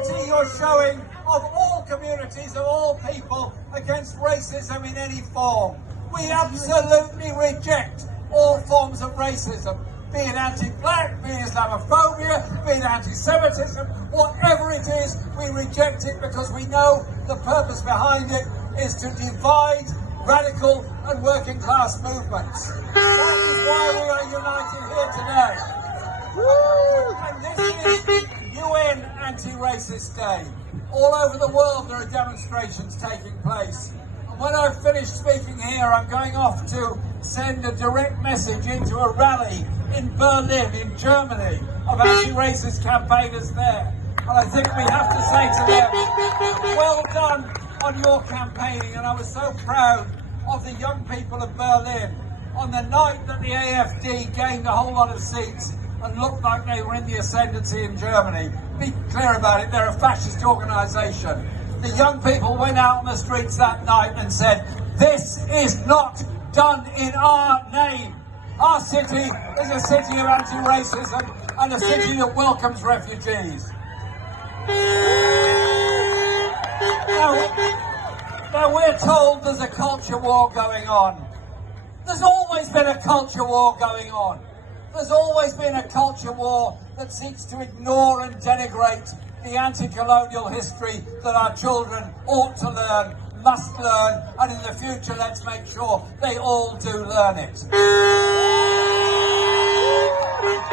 unity you're showing of all communities, of all people, against racism in any form. We absolutely reject all forms of racism, be it anti-black, be it Islamophobia, be it anti-Semitism, whatever it is, we reject it because we know the purpose behind it is to divide radical and working class movements. That is why we are united here today. And this is UN Anti-Racist Day. All over the world there are demonstrations taking place. And when I've finished speaking here, I'm going off to send a direct message into a rally in Berlin, in Germany, of anti-racist campaigners there. And I think we have to say to them, well done on your campaigning. And I was so proud of the young people of Berlin on the night that the AfD gained a whole lot of seats and looked like they were in the ascendancy in Germany. Be clear about it, they're a fascist organisation. The young people went out on the streets that night and said, this is not done in our name. Our city is a city of anti-racism and a city that welcomes refugees. Now we're told there's a culture war going on. There's always been a culture war going on. There's always been a culture war that seeks to ignore and denigrate the anti-colonial history that our children ought to learn, must learn, and in the future let's make sure they all do learn it.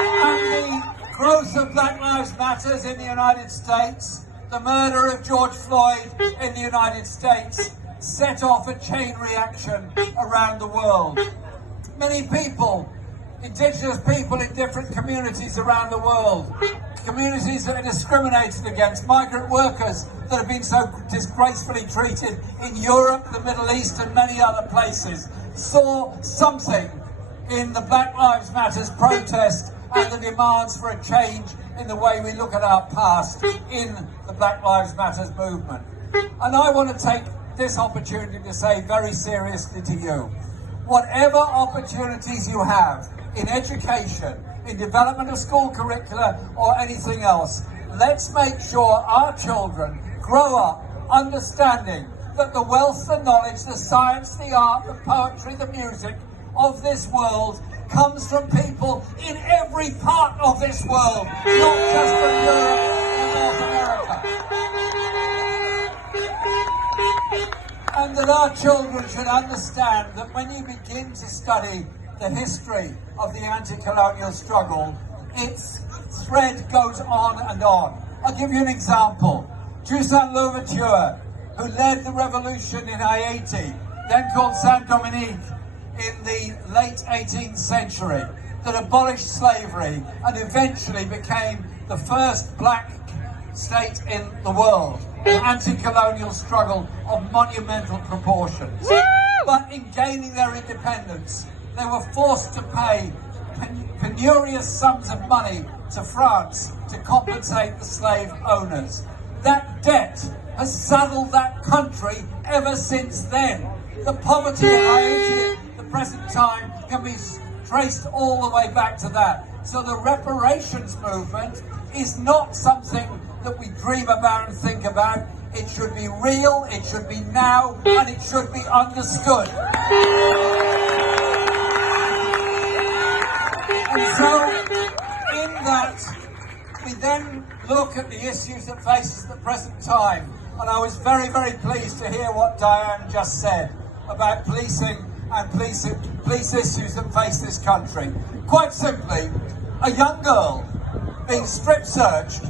And the growth of Black Lives Matter in the United States, the murder of George Floyd in the United States, set off a chain reaction around the world. Many people, indigenous people in different communities around the world, communities that are discriminated against, migrant workers that have been so disgracefully treated in Europe, the Middle East and many other places, saw something in the Black Lives Matter's protest and the demands for a change in the way we look at our past in the Black Lives Matter movement. And I want to take this opportunity to say very seriously to you, whatever opportunities you have in education, in development of school curricula or anything else, let's make sure our children grow up understanding that the wealth, the knowledge, the science, the art, the poetry, the music of this world comes from people in every part of this world, not just from Europe and North America. And that our children should understand that when you begin to study the history of the anti-colonial struggle, its thread goes on and on. I'll give you an example. Toussaint Louverture, who led the revolution in Haiti, then called Saint-Dominique, in the late 18th century, that abolished slavery and eventually became the first black state in the world, an anti-colonial struggle of monumental proportions. But in gaining their independence, they were forced to pay penurious sums of money to France to compensate the slave owners. That debt has saddled that country ever since then. The poverty in Haiti at the present time can be traced all the way back to that. So the reparations movement is not something that we dream about and think about. It should be real, it should be now, and it should be understood. And so, in that, we then look at the issues that face us at the present time. And I was very, very pleased to hear what Diane just said about policing and police issues that face this country. Quite simply, a young girl being strip searched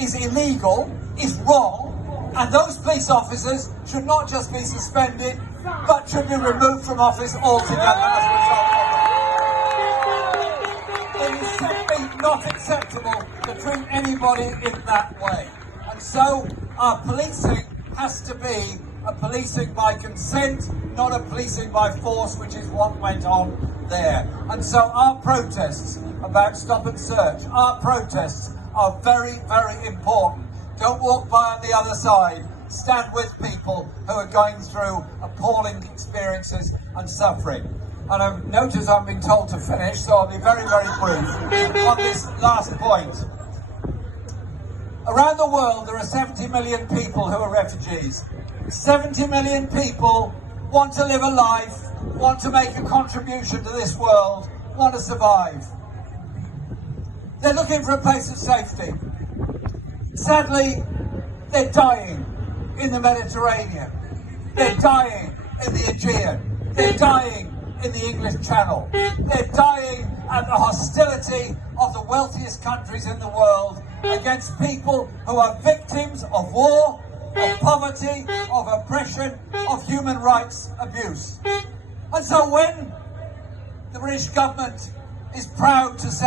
is illegal, is wrong, and those police officers should not just be suspended, but should be removed from office altogether as a result of it. It is simply not acceptable to treat anybody in that way. And so our policing has to be a policing by consent, not a policing by force, which is what went on there. And so our protests about stop and search, our protests are very, very important. Don't walk by on the other side. Stand with people who are going through appalling experiences and suffering. And I've noticed I'm being told to finish, so I'll be very, very brief on this last point. Around the world, there are 70 million people who are refugees. 70 million people want to live a life, want to make a contribution to this world, want to survive. They're looking for a place of safety. Sadly, they're dying in the Mediterranean. They're dying in the Aegean. They're dying in the English Channel. They're dying at the hostility of the wealthiest countries in the world against people who are victims of war, of poverty, of oppression, of human rights abuse. And so when the British government is proud to sell